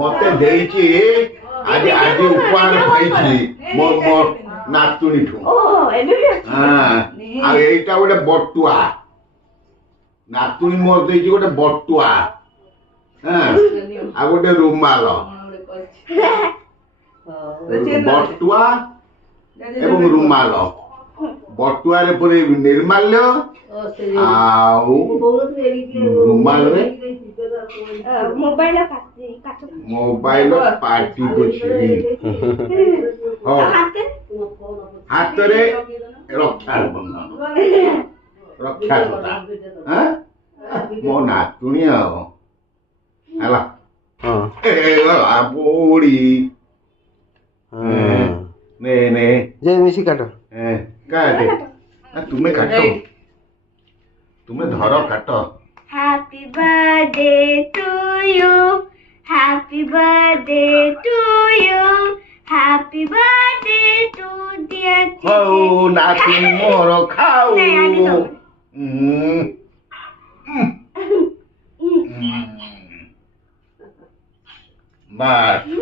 ମତେ ଦେଇଛି ଆଜି ଆଜି ଉପହାର ପାଇଛି ମୋ ମୋ ନାତୁଣୀଠୁ। ଆଉ ଏଇଟା ଗୋଟେ ବଟୁଆ ନାତୁଣୀ ମୋର ଦେଇଛି ଗୋଟେ ବଟୁଆ ଆଉ ଗୋଟେ ରୁମାଲ ବଟୁଆ ଏବଂ ରୁମାଲ ବଟୁଆରେ ପୁରେଇବି ନିର୍ମାଲ୍ୟ ଆଉ ରୁମାଲରେ ମୋବାଇଲ ପାଟି ପୋଛିବି ହାତରେ ରକ୍ଷା ରକ୍ଷା କଲା ମୋ ନାତୁଣୀ ଆଉ ହେଲା ବୁଢୀ ନେ ନେ ଯେ ମିଶି କାଟ କାଟେ ତୁମେ କାଟ ତୁମେ ଧର କାଟ Happy birthday to you. Happy birthday to you. Happy birthday to dear ହଉ ନାତୁଣୀ ମୋର ଖାଉ ବାସ୍